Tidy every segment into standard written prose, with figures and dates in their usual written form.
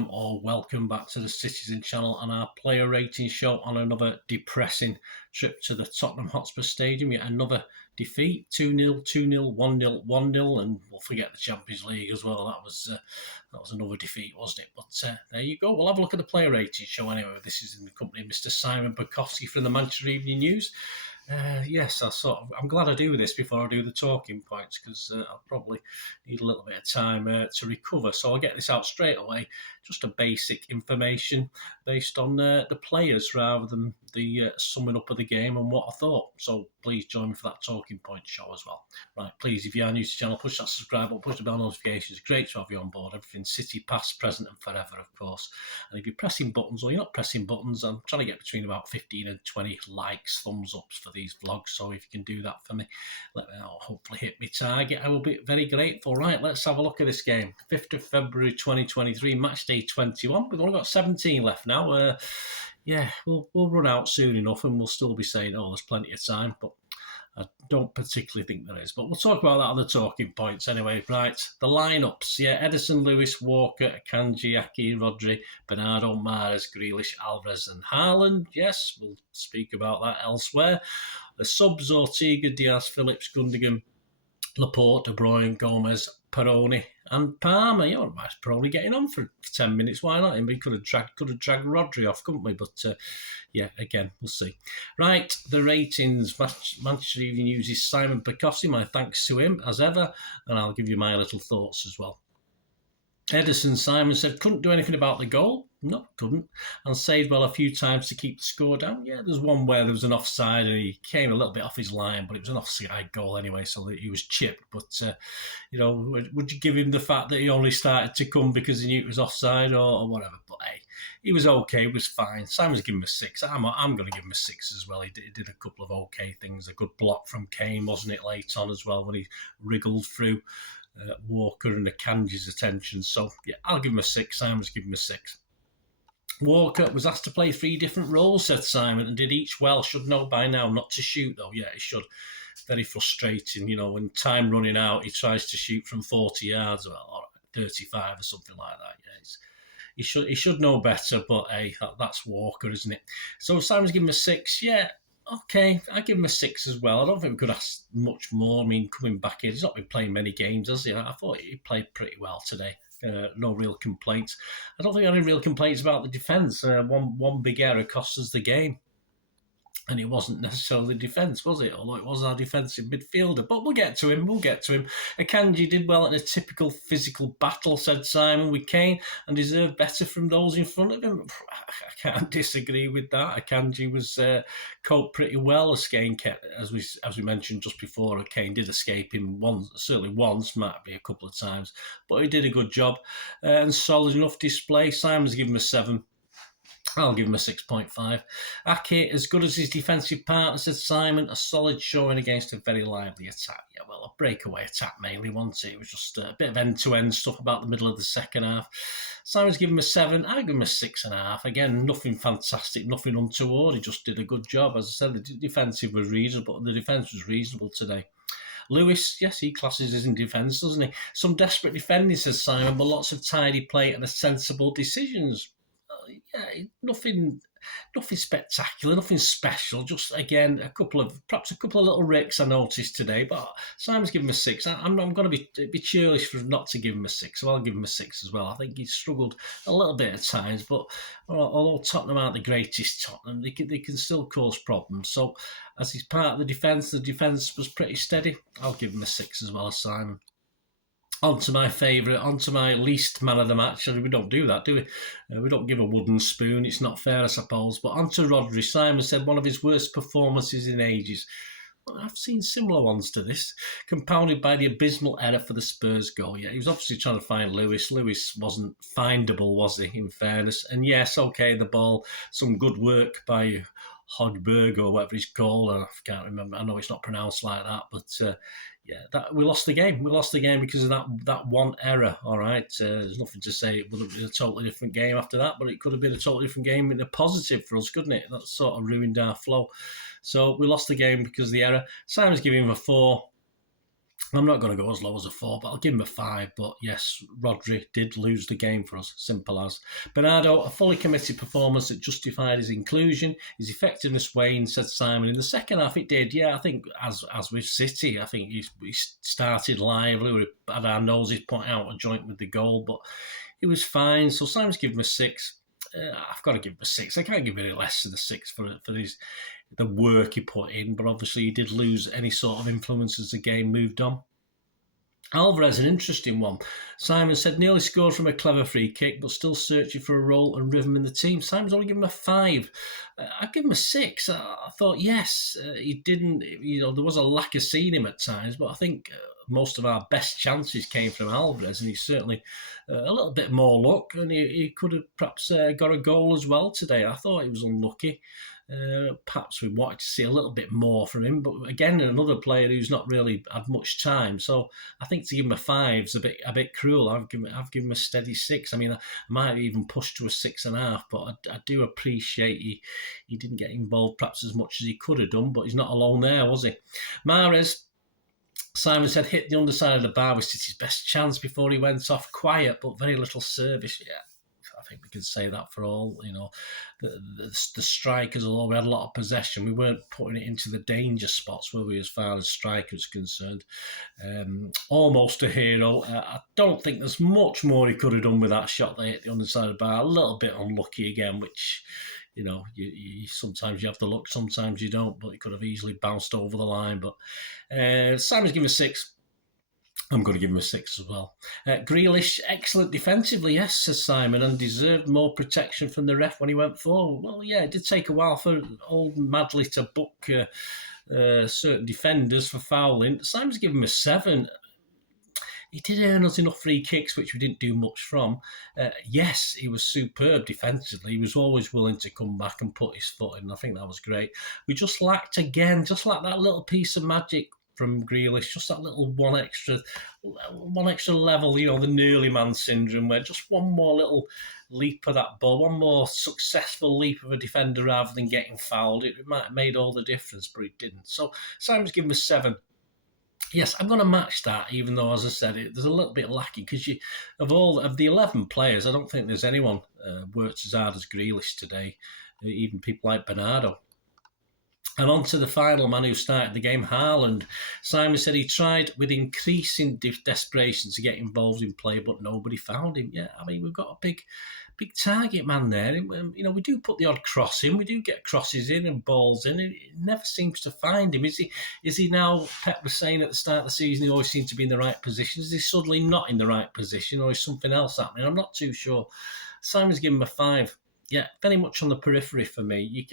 welcome back to the Citizen channel and our player rating show on another depressing trip to the Tottenham Hotspur Stadium. Yet another defeat, 2-0, 2-0, 1-0, 1-0, and we'll forget the Champions League as well. That was another defeat, wasn't it? But there you go. We'll have a look at the player rating show anyway. This is in the company of Mr. Simon Bajkowski from the Manchester Evening News. Yes, I'm glad I do this before I do the talking points, because I'll probably need a little bit of time to recover. So I'll get this out straight away. Just a basic information based on the players rather than the summing up of the game and what I thought. So please join me for that talking point show as well. Right, please, if you are new to the channel, push that subscribe button, push the bell notifications. Great to have you on board. Everything City, past, present and forever, of course. And if you're pressing buttons or you're not pressing buttons, I'm trying to get between about 15 and 20 likes, thumbs ups for these vlogs. So if you can do that for me, let me know. Hopefully hit my target. I will be very grateful. Right, let's have a look at this game. 5th of February 2023, match day 21. We've only got 17 left now. Yeah, we'll run out soon enough and we'll still be saying, oh, there's plenty of time, but I don't particularly think there is. But we'll talk about that on the talking points anyway. Right, the lineups. Yeah, Ederson, Lewis, Walker, Akanji, Ake, Rodri, Bernardo, Mahrez, Grealish, Alvarez and Haaland. Yes, we'll speak about that elsewhere. The subs: Ortega, Diaz, Phillips, Gundogan, Laporte, De Bruyne, Gomez, Peroni and Palmer. You know, Peroni getting on for 10 minutes. Why not? We could have dragged Rodri off, couldn't we? But yeah, again, we'll see. Right, the ratings. Manchester Evening uses Simon Bajkowski. My thanks to him as ever, and I'll give you my little thoughts as well. Ederson, Simon said, couldn't do anything about the goal. No, couldn't. And saved well a few times to keep the score down. Yeah, there's one where there was an offside and he came a little bit off his line, but it was an offside goal anyway, so that he was chipped. But, you know, would you give him the fact that he only started to come because he knew it was offside or whatever? But hey, he was okay, he was fine. Simon's given him a 6. I'm going to give him a 6 as well. He did a couple of okay things. A good block from Kane, wasn't it, late on as well, when he wriggled through Walker and Akanji's attention. So, yeah, I'll give him a 6. Simon's given him a 6. Walker was asked to play 3 different roles, said Simon, and did each well. Should know by now not to shoot, though. Yeah, he should. Very frustrating, you know, when time running out, he tries to shoot from 40 yards, well, or 35 or something like that. Yeah, he should know better, but hey, that's Walker, isn't it? So Simon's given him a 6. Yeah, okay, I give him a 6 as well. I don't think we could ask much more. I mean, coming back in, he's not been playing many games, has he? I thought he played pretty well today. No real complaints. I don't think any real complaints about the defence. One big error cost us the game. And it wasn't necessarily defence, was it? Although it was our defensive midfielder. But we'll get to him. Akanji did well in a typical physical battle, said Simon, with Kane, and deserved better from those in front of him. I can't disagree with that. Akanji was coped pretty well as Kane kept, as we mentioned just before. Kane did escape him certainly once, might be a couple of times, but he did a good job and solid enough display. Simon's given him a 7. I'll give him a 6.5. Ake, as good as his defensive partner, said Simon, a solid showing against a very lively attack. Yeah, well, a breakaway attack mainly, wasn't it? It was just a bit of end-to-end stuff about the middle of the second half. Simon's given him a 7. I give him a 6.5. Again, nothing fantastic, nothing untoward. He just did a good job. As I said, the defensive was reasonable. The defence was reasonable today. Lewis, yes, he classes as in defence, doesn't he? Some desperate defending, says Simon, but lots of tidy play and sensible decisions. Yeah, nothing spectacular, nothing special. Just again, perhaps a couple of little ricks I noticed today. But Simon's given him a 6. I'm going to be churlish for not to give him a 6, so I'll give him a 6 as well. I think he's struggled a little bit at times, but although Tottenham aren't the greatest Tottenham, they can still cause problems. So as he's part of the defence was pretty steady. I'll give him a 6 as well as Simon. On to my favourite, on to my least man of the match. We don't do that, do we? We don't give a wooden spoon. It's not fair, I suppose. But on to Rodri. Simon said one of his worst performances in ages. Well, I've seen similar ones to this, compounded by the abysmal error for the Spurs goal. Yeah, he was obviously trying to find Lewis. Lewis wasn't findable, was he, in fairness? And yes, okay, the ball, some good work by Hodberg or whatever he's called. I can't remember. I know it's not pronounced like that, but yeah, we lost the game. We lost the game because of that one error. All right, there's nothing to say it would have been a totally different game after that, but it could have been a totally different game in a positive for us, couldn't it? That sort of ruined our flow. So we lost the game because of the error. Simon's giving him a 4. I'm not going to go as low as a 4, but I'll give him a 5. But yes, Rodri did lose the game for us, simple as. Bernardo, a fully committed performance that justified his inclusion. His effectiveness waned, said Simon. In the second half, it did. Yeah, I think as with City, I think we started lively. We had our noses put out a joint with the goal, but it was fine. So Simon's given him a 6. I've got to give him a 6. I can't give it any less than a 6 for the work he put in, but obviously he did lose any sort of influence as the game moved on. Alvarez, an interesting one. Simon said nearly scored from a clever free kick, but still searching for a role and rhythm in the team. Simon's only given him a 5. I'd give him a 6. I thought, yes, he didn't, there was a lack of seeing him at times, but I think most of our best chances came from Alvarez, and he's certainly a little bit more luck, and he could have perhaps got a goal as well today. I thought he was unlucky. Perhaps we wanted to see a little bit more from him, but again, another player who's not really had much time. So I think to give him a 5 is a bit cruel. I've given him a steady 6. I mean, I might even push to a 6.5, but I do appreciate he didn't get involved perhaps as much as he could have done. But he's not alone there, was he? Mahrez, Simon said, hit the underside of the bar with City's best chance before he went off. Quiet, but very little service. Yeah, I think we could say that for all, the strikers, although we had a lot of possession, we weren't putting it into the danger spots, were we, as far as strikers concerned. Almost a hero. I don't think there's much more he could have done with that shot that hit the underside of the bar. A little bit unlucky again, which, you sometimes you have the luck, sometimes you don't, but it could have easily bounced over the line. But Simon's given a 6. I'm going to give him a 6 as well. Grealish, excellent defensively, yes, says Simon, and deserved more protection from the ref when he went forward. Well, yeah, it did take a while for old Madley to book certain defenders for fouling. Simon's given him a 7. He did earn us enough free kicks, which we didn't do much from. Yes, he was superb defensively. He was always willing to come back and put his foot in. I think that was great. We just lacked that little piece of magic from Grealish, just that little one extra level, the nearly man syndrome, where just one more little leap of that ball, one more successful leap of a defender rather than getting fouled. It might have made all the difference, but it didn't. So Simon's given a 7. Yes, I'm going to match that, even though, as I said, there's a little bit lacking, because of the 11 players, I don't think there's anyone worked as hard as Grealish today, even people like Bernardo. And on to the final man who started the game, Haaland. Simon said he tried with increasing desperation to get involved in play, but nobody found him. Yeah, I mean, we've got a big target man there. We do put the odd cross in. We do get crosses in and balls in. It never seems to find him. Is he now, Pep was saying at the start of the season, he always seemed to be in the right position. Is he suddenly not in the right position, or is something else happening? I'm not too sure. Simon's given him a 5. Yeah, very much on the periphery for me.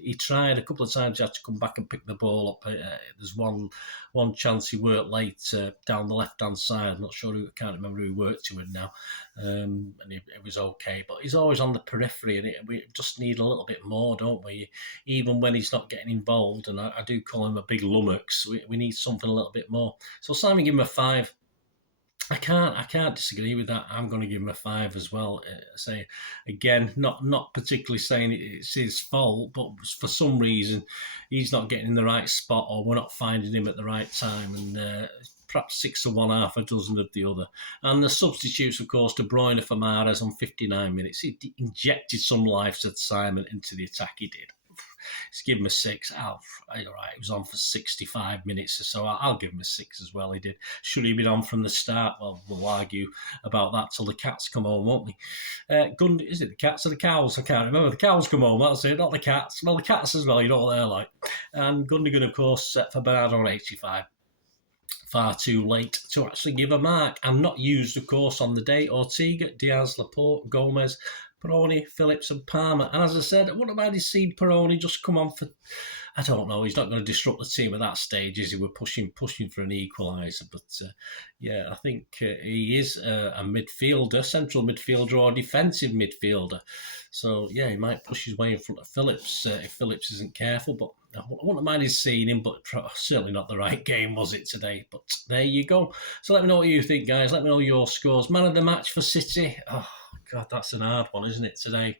He tried a couple of times. He had to come back and pick the ball up. There's one chance he worked late down the left-hand side. I'm not sure I can't remember who he worked to it now. And it was okay. But he's always on the periphery, and we just need a little bit more, don't we? Even when he's not getting involved, and I do call him a big lummox, we need something a little bit more. So Simon gave him a 5. I can't disagree with that. I'm going to give him a 5 as well. Say again, not particularly saying it's his fault, but for some reason he's not getting in the right spot, or we're not finding him at the right time, and perhaps 6 of one, half a dozen of the other. And the substitutes, of course, De Bruyne for Mahrez on 59 minutes. He injected some life, said Simon, into the attack. He did. Let's give him a 6. All right, he was on for 65 minutes or so. I'll give him a 6 as well. He did. Should he have been on from the start? Well, we'll argue about that till the cats come home, won't we? Is it the cats or the cows? I can't remember. The cows come home, that's it, not the cats. Well, the cats as well, you know what they're like. And Gundogan, of course, set for Bernardo on 85. Far too late to actually give a mark, and not used, of course, on the day. Ortega, Diaz, Laporte, Gomez, Peroni, Phillips and Palmer. And as I said, I wouldn't mind seeing Peroni just come on for, I don't know, he's not going to disrupt the team at that stage, is he? We're pushing for an equaliser. But I think he is a midfielder, central midfielder or defensive midfielder. So, yeah, he might push his way in front of Phillips if Phillips isn't careful. But I wouldn't mind seeing him, but certainly not the right game, was it, today? But there you go. So let me know what you think, guys. Let me know your scores. Man of the match for City. Oh, God, that's an hard one, isn't it, today?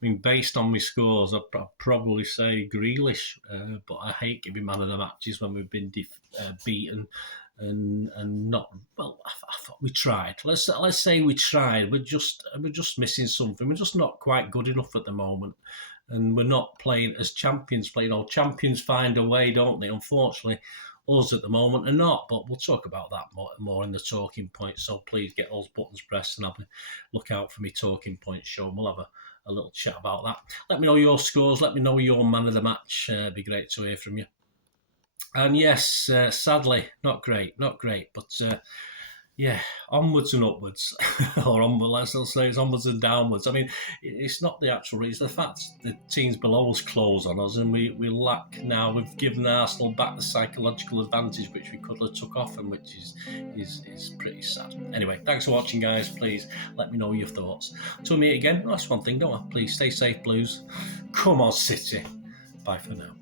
mean, based on my scores, I'd probably say Grealish, but I hate giving man of the matches when we've been beaten and not well. I thought we tried. Let's say we tried. We're just missing something. We're just not quite good enough at the moment, and we're not playing as champions play. Champions find a way, don't they? Unfortunately, us at the moment are not, but we'll talk about that more in the talking points. So please get those buttons pressed and look out for me talking points show. And we'll have a little chat about that. Let me know your scores. Let me know your man of the match. It'd be great to hear from you. And yes, sadly, not great. But yeah, onwards and upwards, or onwards. Let's say it's onwards and downwards. I mean, it's not the actual reason. The fact the teams below us close on us, and we lack now. We've given Arsenal back the psychological advantage which we could have took off, and which is pretty sad. Anyway, thanks for watching, guys. Please let me know your thoughts. Till we meet again. That's one thing, don't I? Please stay safe, Blues. Come on, City. Bye for now.